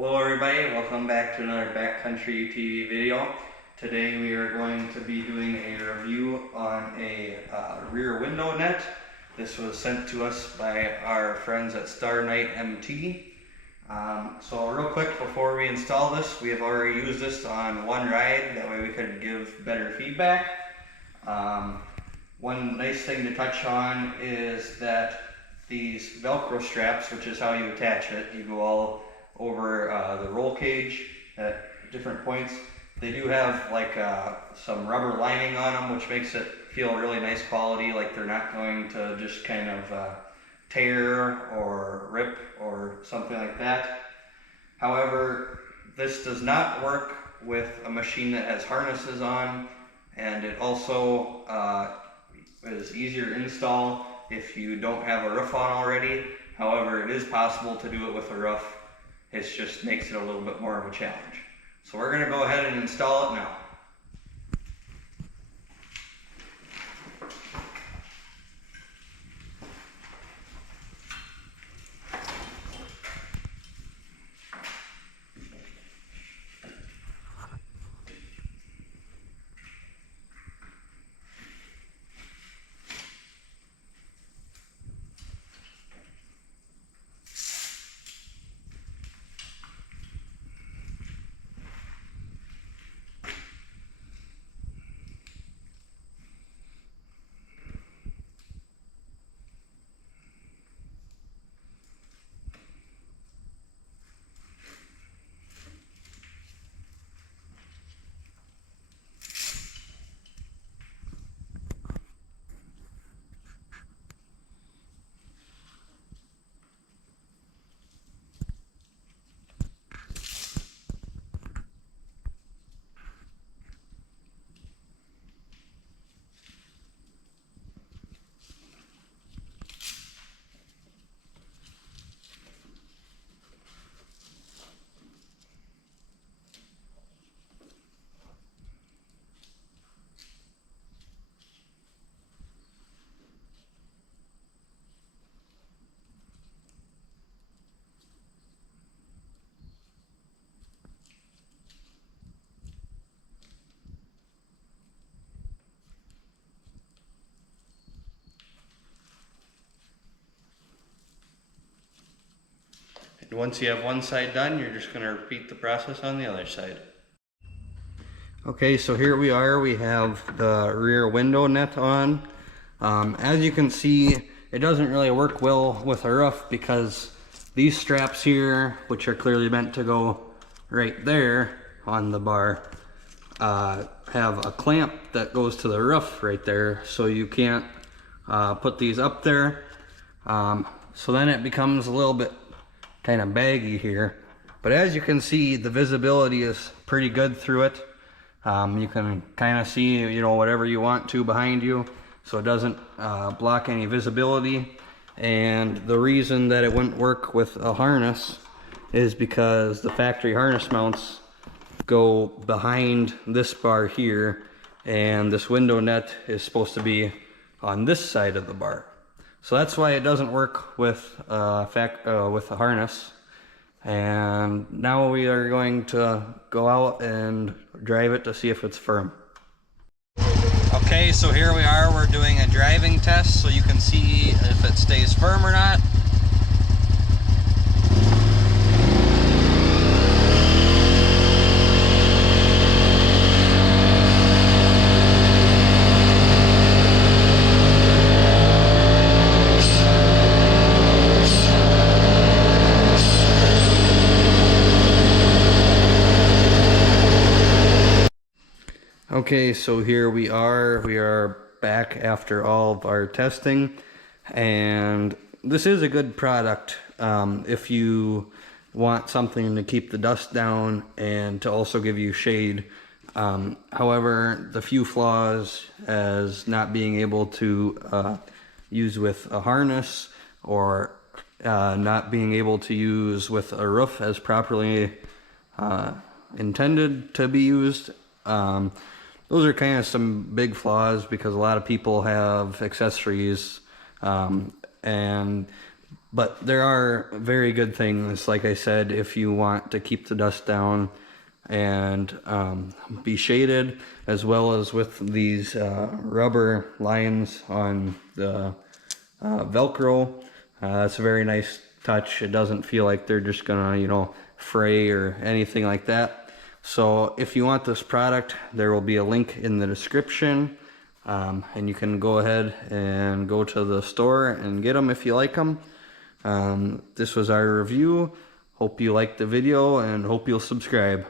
Hello everybody, welcome back to another Backcountry TV video. Today we are going to be doing a review on a rear window net. This was sent to us by our friends at StarKnightMT. So real quick before we install this, we have already used this on one ride, that way we could give better feedback. One nice thing to touch on is that these Velcro straps, which is how you attach it, you go all over the roll cage at different points. They do have like some rubber lining on them, which makes it feel really nice quality, like they're not going to just kind of tear or rip or something like that. However, this does not work with a machine that has harnesses on, and it also is easier to install if you don't have a roof on already. However, it is possible to do it with a roof. It just makes it a little bit more of a challenge. So we're going to go ahead and install it now. Once you have one side done, you're just going to repeat the process on the other side. Okay, so here we are. We have the rear window net on. As you can see, it doesn't really work well with a roof because these straps here, which are clearly meant to go right there on the bar, have a clamp that goes to the roof right there, so you can't put these up there. So then it becomes a little bit kind of baggy here, but as you can see, the visibility is pretty good through it. You can kind of see, you know, whatever you want to behind you, so it doesn't block any visibility. And the reason that it wouldn't work with a harness is because the factory harness mounts go behind this bar here, and this window net is supposed to be on this side of the bar. So that's why it doesn't work with a harness. And now we are going to go out and drive it to see if it's firm. Okay, so here we are. We're doing a driving test so you can see if it stays firm or not. Okay, so here we are back after all of our testing, and this is a good product if you want something to keep the dust down and to also give you shade. However, the few flaws as not being able to use with a harness, or not being able to use with a roof as properly intended to be used. Those are kind of some big flaws because a lot of people have accessories and But there are very good things, like I said, if you want to keep the dust down and be shaded, as well as with these rubber lines on the Velcro. That's a very nice touch. It doesn't feel like they're just gonna, you know, fray or anything like that. So if you want this product, there will be a link in the description, and you can go ahead and go to the store and get them if you like them. This was our review. Hope you liked the video and hope you'll subscribe.